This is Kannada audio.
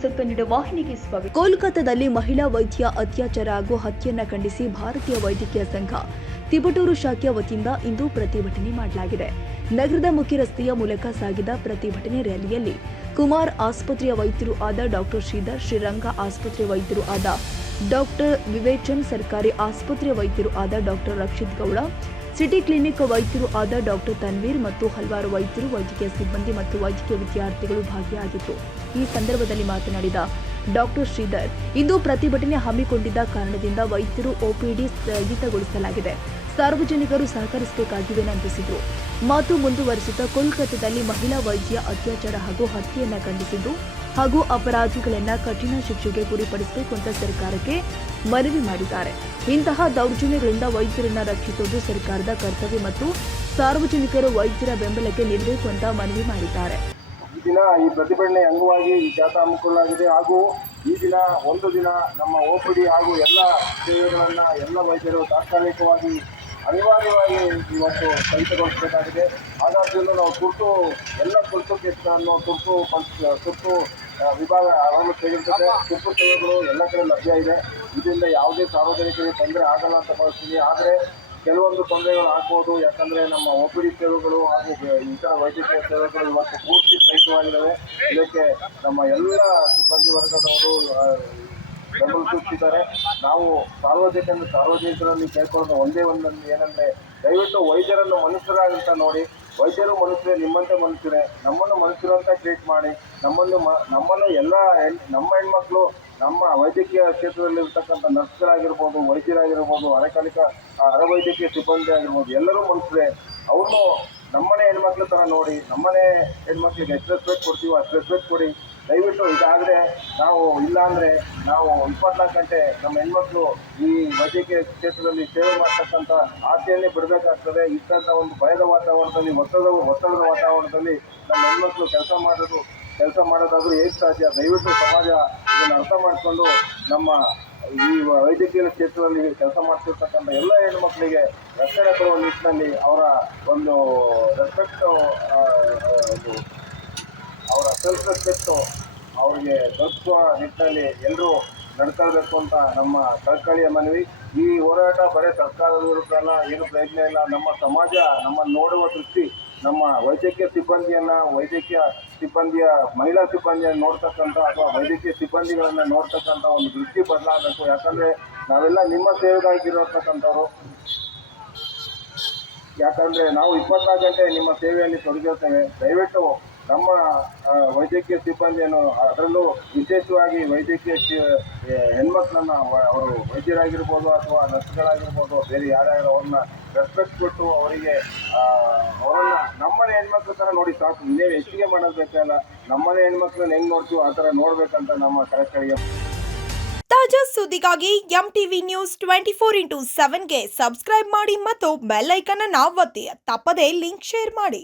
ಸ್ವಲ್ಪ ನೀಡುವ ವಾಹಿನಿಗೆ ಸ್ವಾಗತ. ಕೋಲ್ಕತ್ತಾದಲ್ಲಿ ಮಹಿಳಾ ವೈದ್ಯ ಅತ್ಯಾಚಾರ ಹಾಗೂ ಹತ್ಯೆಯನ್ನು ಖಂಡಿಸಿ ಭಾರತೀಯ ವೈದ್ಯಕೀಯ ಸಂಘ ತಿಪಟೂರು ಶಾಖೆಯ ವತಿಯಿಂದ ಇಂದು ಪ್ರತಿಭಟನೆ ಮಾಡಲಾಗಿದೆ. ನಗರದ ಮುಖ್ಯ ರಸ್ತೆಯ ಮೂಲಕ ಸಾಗಿದ ಪ್ರತಿಭಟನೆ ರ್ಯಾಲಿಯಲ್ಲಿ ಕುಮಾರ್ ಆಸ್ಪತ್ರೆಯ ವೈದ್ಯರು ಆದ ಡಾಕ್ಟರ್ ಶ್ರೀಧರ್, ಶ್ರೀರಂಗ ಆಸ್ಪತ್ರೆ ವೈದ್ಯರು ಆದ ಡಾಕ್ಟರ್ ವಿವೇಚನ್, ಸರ್ಕಾರಿ ಆಸ್ಪತ್ರೆ ವೈದ್ಯರು ಆದ doctor Rakshit Gowda, city clinic ವೈದ್ಯರು ಆದ ಡಾಕ್ಟರ್ ತನ್ವೀರ್ ಮತ್ತು ಹಲವಾರು ವೈದ್ಯರು, ವೈದ್ಯಕೀಯ ಸಿಬ್ಬಂದಿ ಮತ್ತು ವೈದ್ಯಕೀಯ ವಿದ್ಯಾರ್ಥಿಗಳು ಭಾಗಿಯಾಗಿದ್ದರು. ಈ ಸಂದರ್ಭದಲ್ಲಿ ಮಾತನಾಡಿದ ಡಾಕ್ಟರ್ ಶ್ರೀಧರ್, ಇಂದು ಪ್ರತಿಭಟನೆ ಹಮ್ಮಿಕೊಂಡಿದ್ದ ಕಾರಣದಿಂದ ವೈದ್ಯರು ಒಪಿಡಿ ಸ್ಥಗಿತಗೊಳಿಸಲಾಗಿದೆ. ಸಾರ್ವಜನಿಕರು ಸಹಕರಿಸಬೇಕಾಗಿದೆ ನಂಬಿಸಿದರು. ಮಾತು ಮುಂದುವರಿಸುತ್ತಾ ಕೋಲ್ಕತ್ತಾದಲ್ಲಿ ಮಹಿಳಾ ವೈದ್ಯ ಅತ್ಯಾಚಾರ ಹಾಗೂ ಹತ್ಯೆಯನ್ನು ಖಂಡಿಸಿದ್ದು ಹಾಗೂ ಅಪರಾಧಿಗಳನ್ನ ಕಠಿಣ ಶಿಕ್ಷೆಗೆ ಗುರಿಪಡಿಸಬೇಕು ಅಂತ ಸರ್ಕಾರಕ್ಕೆ ಮನವಿ ಮಾಡಿದ್ದಾರೆ. ಇಂತಹ ದೌರ್ಜನ್ಯಗಳಿಂದ ವೈದ್ಯರನ್ನ ರಕ್ಷಿಸುವುದು ಸರ್ಕಾರದ ಕರ್ತವ್ಯ ಮತ್ತು ಸಾರ್ವಜನಿಕರು ವೈದ್ಯರ ಬೆಂಬಲಕ್ಕೆ ನಿಲ್ಲಬೇಕು ಅಂತ ಮನವಿ ಮಾಡಿದ್ದಾರೆ. ಈ ದಿನ ಈ ಪ್ರತಿಭಟನೆ ಅಂಗವಾಗಿ ಈ ಜಾಥಾ ಹಮ್ಮಿಕೊಳ್ಳಲಾಗಿದೆ ಹಾಗೂ ಈ ದಿನ ಒಂದು ದಿನ ನಮ್ಮ OPD ಹಾಗೂ ಎಲ್ಲ ಸೇವೆಗಳನ್ನು ಎಲ್ಲ ವೈದ್ಯರು ತಾತ್ಕಾಲಿಕವಾಗಿ ಅನಿವಾರ್ಯವಾಗಿ ಇವತ್ತು ಸ್ಥಗಿತಗೊಳಿಸಬೇಕಾಗಿದೆ. ಹಾಗಾಗಿ ನಾವು ತುರ್ತು ಕೇಸ್ಗಳನ್ನು ತುರ್ತು ವಿಭಾಗ ಅವನ್ನು ತೆಗೆದುಕೊಂಡೆ ತುರ್ತು ಸೇವೆಗಳು ಎಲ್ಲ ಕಡೆ ಲಭ್ಯ ಇದೆ. ಇದರಿಂದ ಯಾವುದೇ ಸಾರ್ವಜನಿಕರಿಗೆ ತೊಂದರೆ ಆಗಲ್ಲ ಅಂತ ಭಾವಿಸ್ತೀನಿ. ಆದರೆ ಕೆಲವೊಂದು ತೊಂದರೆಗಳು ಆಗ್ಬೋದು. ಯಾಕಂದರೆ ನಮ್ಮ OPD ಸೇವೆಗಳು ಹಾಗೂ ಇತರ ವೈದ್ಯಕೀಯ ಸೇವೆಗಳು ಇವತ್ತು ಪೂರ್ತಿ ಸ್ಥಗಿತವಾಗಿದ್ದಾವೆ. ಇದಕ್ಕೆ ನಮ್ಮ ಎಲ್ಲ ಸಿಬ್ಬಂದಿ ವರ್ಗದವರು ಬೆಂಬಲ ಸೂಚಿಸಿದ್ದಾರೆ. ನಾವು ಸಾರ್ವಜನಿಕರಲ್ಲಿ ಕೇಳ್ಕೊಳ್ಳೋದು ಒಂದೇ ಏನಂದರೆ, ದಯವಿಟ್ಟು ವೈದ್ಯರನ್ನು ಮನುಷ್ಯರಾಗಂತ ನೋಡಿ. ವೈದ್ಯರು ಮನುಷ್ಯರೇ, ನಿಮ್ಮಂತೆ ಮನುಷ್ಯರೇ, ನಮ್ಮನ್ನು ಮನುಷ್ಯರು ಅಂತ ಟ್ರೀಟ್ ಮಾಡಿ. ನಮ್ಮನ್ನು ಎಲ್ಲ ನಮ್ಮ ಹೆಣ್ಮಕ್ಳು ನಮ್ಮ ವೈದ್ಯಕೀಯ ಕ್ಷೇತ್ರದಲ್ಲಿರ್ತಕ್ಕಂಥ ನರ್ಸ್ಗಳಾಗಿರ್ಬೋದು, ವೈದ್ಯರಾಗಿರ್ಬೋದು, ಅರೆವೈದ್ಯಕೀಯ ಸಿಬ್ಬಂದಿ ಆಗಿರ್ಬೋದು, ಎಲ್ಲರೂ ಮನುಷ್ಯರೇ. ಅವ್ರನ್ನೂ ನಮ್ಮನೆ ಹೆಣ್ಮಕ್ಳ ಥರ ನೋಡಿ. ನಮ್ಮನೆ ಹೆಣ್ಮಕ್ಳಿಗೆ ಎಷ್ಟು ರೆಸ್ಪೆಕ್ಟ್ ಕೊಡ್ತೀವೋ ಅಷ್ಟು ರೆಸ್ಪೆಕ್ಟ್ ಕೊಡಿ. ದಯವಿಟ್ಟು ಇದಾದರೆ ನಾವು 24 ಗಂಟೆ ನಮ್ಮ ಹೆಣ್ಮಕ್ಳು ಈ ವೈದ್ಯಕೀಯ ಕ್ಷೇತ್ರದಲ್ಲಿ ಸೇವೆ ಮಾಡ್ತಕ್ಕಂಥ ಆಸೆಯನ್ನೇ ಬಿಡಬೇಕಾಗ್ತದೆ. ಇಂಥ ಒಂದು ಭಯದ ವಾತಾವರಣದಲ್ಲಿ, ಒತ್ತಡದ ವಾತಾವರಣದಲ್ಲಿ ನಮ್ಮ ಹೆಣ್ಮಕ್ಳು ಕೆಲಸ ಮಾಡೋದಾದರೂ ಹೇಗೆ ಸಾಧ್ಯ? ದಯವಿಟ್ಟು ಸಮಾಜ ಇದನ್ನು ಅರ್ಥ ಮಾಡಿಕೊಂಡು ನಮ್ಮ ಈ ವೈದ್ಯಕೀಯ ಕ್ಷೇತ್ರದಲ್ಲಿ ಕೆಲಸ ಮಾಡ್ತಿರ್ತಕ್ಕಂಥ ಎಲ್ಲ ಹೆಣ್ಮಕ್ಳಿಗೆ ರಕ್ಷಣೆ ಕೊಡುವ ನಿಟ್ಟಿನಲ್ಲಿ ಅವರ ಒಂದು ಅವರ ಸೆಲ್ಫ್ ರೆಸ್ಪೆಕ್ಟು ಅವರಿಗೆ ದೊರಕುವ ನಿಟ್ಟಿನಲ್ಲಿ ಎಲ್ಲರೂ ನಡ್ಕೊಳ್ಬೇಕು ಅಂತ ನಮ್ಮ ಕಳಕಳಿಯ ಮನವಿ. ಈ ಹೋರಾಟ ಬರೀ ಸರ್ಕಾರದ ವಿರುದ್ಧ ಏನು ಪ್ರಯೋಜನ ಇಲ್ಲ. ನಮ್ಮ ಸಮಾಜ ನಮ್ಮನ್ನು ನೋಡುವ ದೃಷ್ಟಿ, ನಮ್ಮ ವೈದ್ಯಕೀಯ ಸಿಬ್ಬಂದಿಯ ಮಹಿಳಾ ಸಿಬ್ಬಂದಿಯನ್ನು ನೋಡ್ತಕ್ಕಂಥ ಅಥವಾ ವೈದ್ಯಕೀಯ ಸಿಬ್ಬಂದಿಗಳನ್ನು ನೋಡ್ತಕ್ಕಂಥ ಒಂದು ದೃಷ್ಟಿ ಬದಲಾಗಬೇಕು. ಯಾಕಂದರೆ ನಾವೆಲ್ಲ ನಿಮ್ಮ ಸೇವೆಗಾಗಿರತಕ್ಕಂಥವ್ರು. ಯಾಕಂದರೆ ನಾವು 24 ಗಂಟೆ ನಿಮ್ಮ ಸೇವೆಯಲ್ಲಿ ತೊಡಗಿರ್ತೇವೆ. ದಯವಿಟ್ಟು ನಮ್ಮ ವೈದ್ಯಕೀಯ ಸಿಬ್ಬಂದಿಯನ್ನು, ಅದರಲ್ಲೂ ವಿಶೇಷವಾಗಿ ವೈದ್ಯಕೀಯ ಹೆಣ್ಮಕ್ಳನ್ನು, ಅವರು ವೈದ್ಯರಾಗಿರ್ಬೋದು ಅಥವಾ ನರ್ಸ್ಗಳಾಗಿರ್ಬೋದು, ಬೇರೆ ಯಾರ್ಯಾರು ಅವ್ರನ್ನ ರೆಸ್ಪೆಕ್ಟ್ ಕೊಟ್ಟು ಅವರನ್ನು ನಮ್ಮನೆ ಹೆಣ್ಮಕ್ಳ ಥರ ನೋಡಿ ಸಾಕು. ಇನ್ನೇನು ಹೆಚ್ಚಿಗೆ ಮಾಡೋದು ಬೇಕಲ್ಲ. ನಮ್ಮನೆ ಹೆಣ್ಮಕ್ಳನ್ನ ಹೆಂಗೆ ನೋಡ್ತೀವೋ ಆ ಥರ ನೋಡ್ಬೇಕಂತ ನಮ್ಮ ಕಳಕಳಿಯ. ತಾಜಾ ಸುದ್ದಿಗಾಗಿ MTV ನ್ಯೂಸ್ 24x7ಗೆ ಸಬ್ಸ್ಕ್ರೈಬ್ ಮಾಡಿ ಮತ್ತು ಬೆಲ್ ಐಕಾನ್ ಅನ್ನು ಒತ್ತಿ. ತಪ್ಪದೇ ಲಿಂಕ್ ಶೇರ್ ಮಾಡಿ.